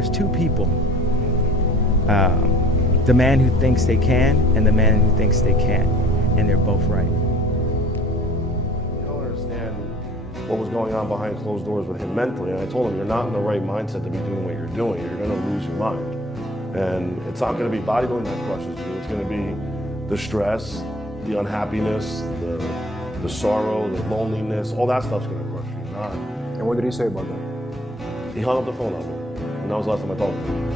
there's two people. The man who thinks they can and the man who thinks they can't, and they're both right. You don't understand what was going on behind closed doors with him mentally, and I told him, you're not in the right mindset to be doing what you're doing. You're going to lose your mind. And it's not going to be bodybuilding that crushes you. It's going to be the stress, the unhappiness, the sorrow, the loneliness, all that stuff's going to crush you. Not. And what did he say about that? He hung up the phone on me, and that was the last time I talked to him.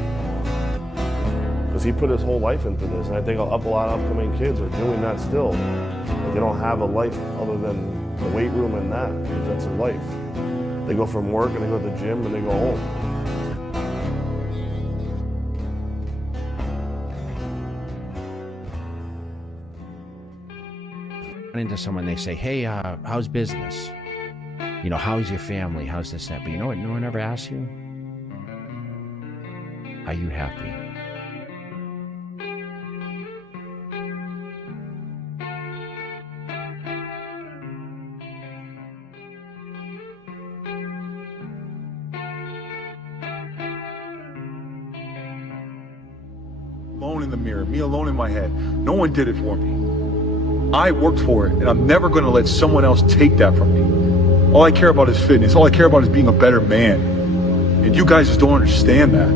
Because he put his whole life into this, and I think a lot of upcoming kids are doing that still. They don't have a life other than the weight room and that. That's their life. They go from work and they go to the gym and they go home. Into someone, they say, hey, how's business? You know, how's your family? How's this, that? But you know what no one ever asks you? Are you happy? Alone in the mirror, me alone in my head. No one did it for me. I worked for it, and I'm never going to let someone else take that from me. All I care about is fitness. All I care about is being a better man. And you guys just don't understand that.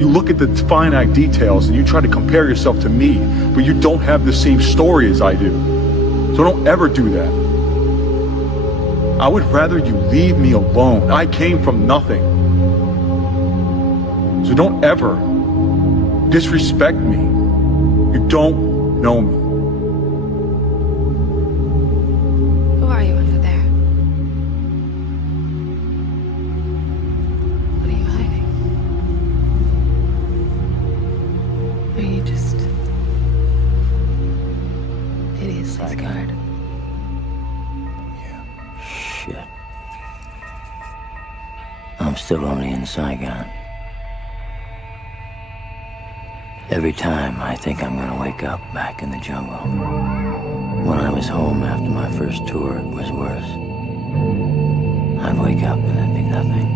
You look at the finite details and you try to compare yourself to me, but you don't have the same story as I do. So don't ever do that. I would rather you leave me alone. I came from nothing. So don't ever disrespect me. You don't know me. Who are you under there? What are you hiding? Are you just hideously scarred? Shit. I'm still only in Saigon. Every time I think I'm gonna wake up back in the jungle. When I was home after my first tour, it was worse. I'd wake up and there'd be nothing.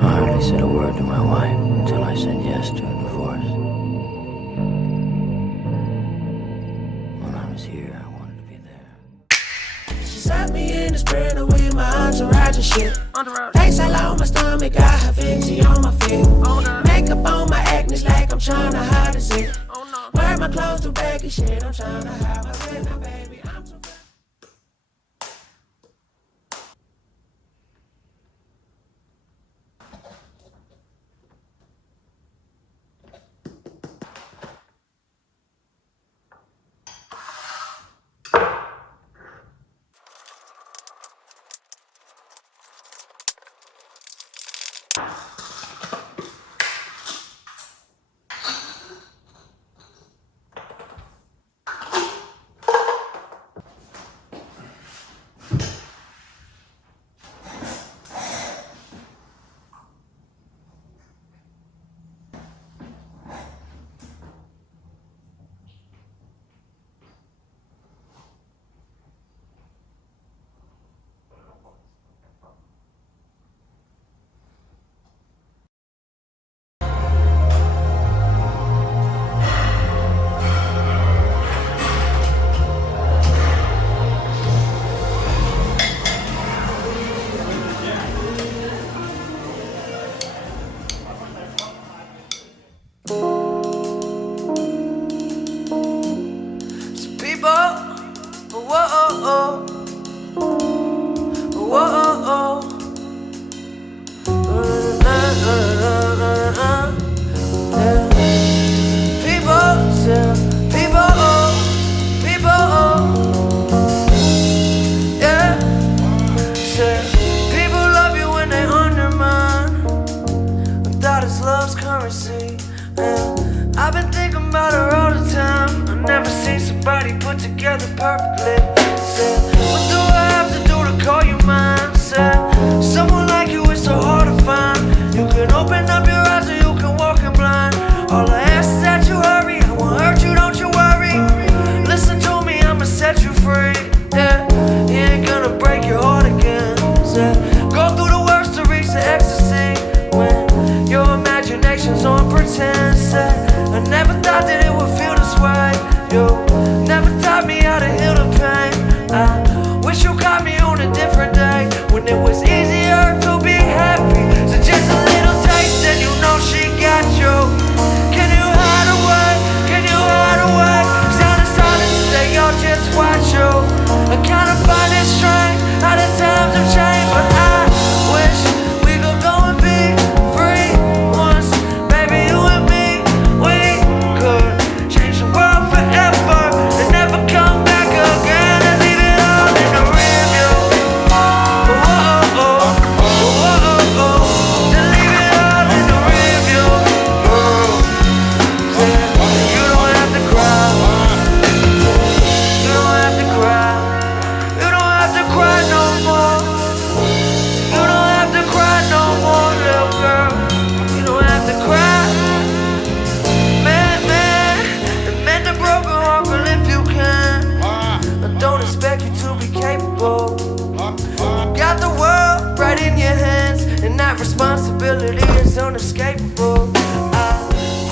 I hardly said a word to my wife until I said yes to a divorce. When I was here, I wanted to be there. She sat me in the spreader with my entourage and shit. Face all on my stomach, got her fancy on my feet. Makeup on my acne like I'm trying to hide a zit. Wear my clothes to baggy shit, I'm trying to hide my zit. Now baby, I'm too fat. I've been thinking about her all the time. I've never seen somebody put together perfectly. Said, what do I have to do to call you mine? Said, someone like you is so hard to find. You can open up your eyes or you can walk in blind. All I ask is that you hurry. I won't hurt you, don't you worry. Listen to me, I'ma set you free. Yeah, he ain't gonna break your heart again. Said, go through the worst to reach the ecstasy. When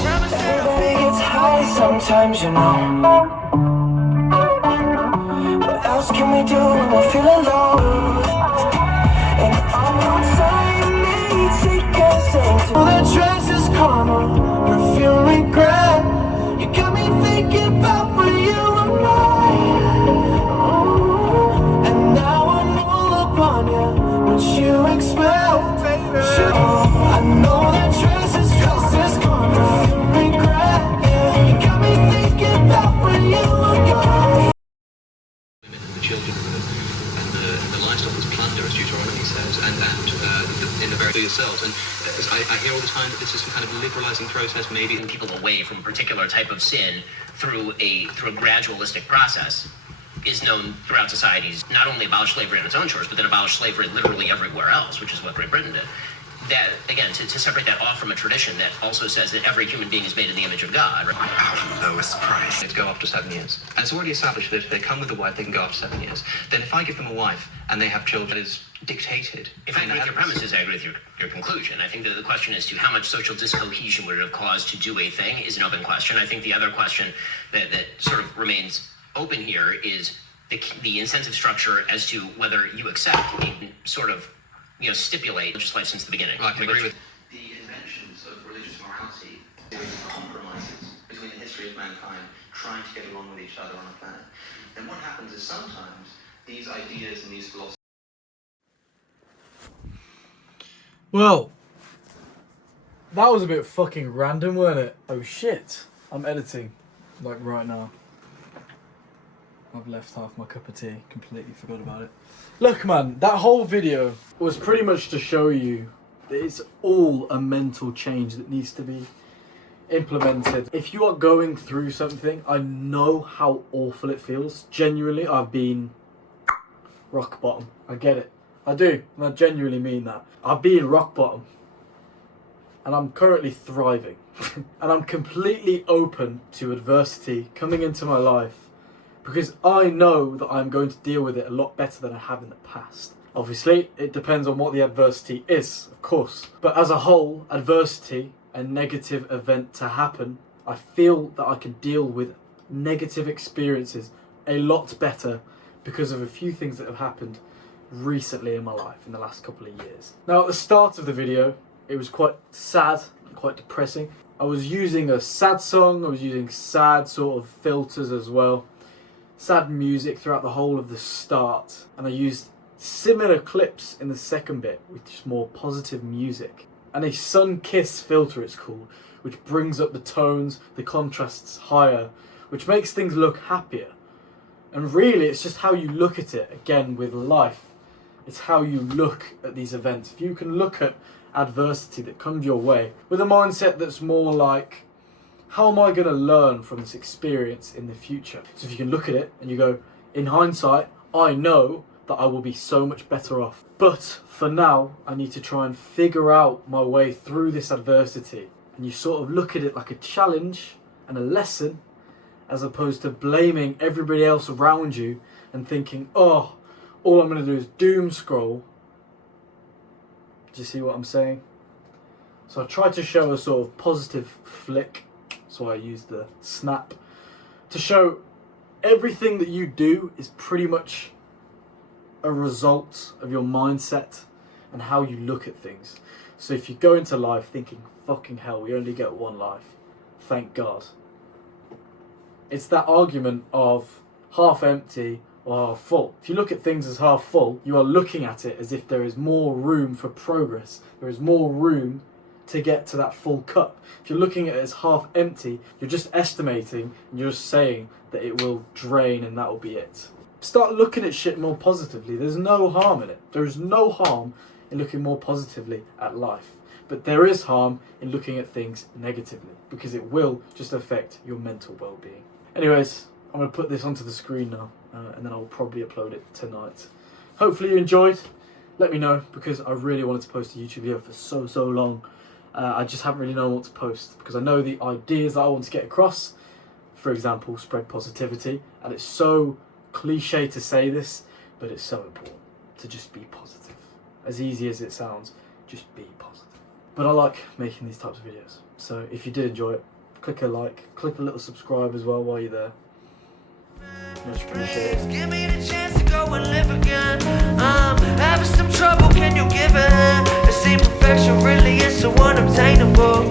Everybody gets high sometimes, you know. What else can we do when we feel alone? And outside me, take us into the dress is karma, perfume regret. You got me thinking about when you were mine. Ooh, and now I'm all up on you. What you expect? I know that dress is karma, perfume regret. Yeah, you got me thinking about when you were mine. The children and the livestock was plunder, as Deuteronomy says, and in the very for yourselves. And I hear all the time that this is some kind of liberalizing process, maybe People away from a particular type of sin through a gradualistic process is known throughout societies. Not only abolish slavery on its own shores, but then abolish slavery literally everywhere else, which is what Great Britain did. That, again, to separate that off from a tradition that also says that every human being is made in the image of God. Right? our lowest price. They go after 7 years. And it's already established that if they come with a wife, they can go after 7 years. Then if I give them a wife and they have children, it is dictated. If I agree with your premises, I agree with your conclusion. I think that the question as to how much social discohesion would it have caused to do a thing is an open question. I think the other question that sort of remains open here is the incentive structure as to whether you accept and sort of stipulate religious life since the beginning. I can agree with the inventions of religious morality, series of compromises between the history of mankind trying to get along with each other on a planet. And what happens is sometimes these ideas and these philosophies. Well, that was a bit fucking random, weren't it? Oh shit, I'm editing, like right now. I've left half my cup of tea, completely forgot about it. Look man, that whole video was pretty much to show you that it's all a mental change that needs to be implemented. If you are going through something, I know how awful it feels. Genuinely, I've been rock bottom. I get it. I do, and I genuinely mean that. I've been rock bottom. And I'm currently thriving. And I'm completely open to adversity coming into my life, because I know that I'm going to deal with it a lot better than I have in the past. Obviously, it depends on what the adversity is, of course. But as a whole, adversity, a negative event to happen, I feel that I can deal with negative experiences a lot better because of a few things that have happened recently in my life in the last couple of years. Now, at the start of the video, it was quite sad, quite depressing. I was using a sad song, I was using sad sort of filters as well. Sad music throughout the whole of the start, and I used similar clips in the second bit with just more positive music, and a sun kiss filter it's called, which brings up the tones, the contrasts higher, which makes things look happier. And really it's just how you look at it. Again, with life, it's how you look at these events. If you can look at adversity that comes your way with a mindset that's more like, how am I going to learn from this experience in the future? So if you can look at it and you go, in hindsight, I know that I will be so much better off. But for now, I need to try and figure out my way through this adversity. And you sort of look at it like a challenge and a lesson, as opposed to blaming everybody else around you and thinking, oh, all I'm going to do is doom scroll. Do you see what I'm saying? So I tried to show a sort of positive flick. So I used the snap to show everything that you do is pretty much a result of your mindset and how you look at things. So if you go into life thinking, fucking hell, we only get one life, thank God. It's that argument of half empty or half full. If you look at things as half full, you are looking at it as if there is more room for progress. There is more room to get to that full cup. If you're looking at it as half empty, you're just estimating and you're just saying that it will drain and that will be it. Start looking at shit more positively. There's no harm in it. There is no harm in looking more positively at life. But there is harm in looking at things negatively, because it will just affect your mental well-being. Anyways, I'm going to put this onto the screen now, and then I'll probably upload it tonight. Hopefully you enjoyed. Let me know, because I really wanted to post a YouTube video for so long. I just haven't really known what to post, because I know the ideas that I want to get across, for example, spread positivity, and it's so cliche to say this, but it's so important to just be positive. As easy as it sounds, just be positive. But I like making these types of videos. So if you did enjoy it, click a like, click a little subscribe as well while you're there. Much appreciated. Give me the chance to go and live again. I'm having some trouble, can you give it? It seems perfection really is so unobtainable.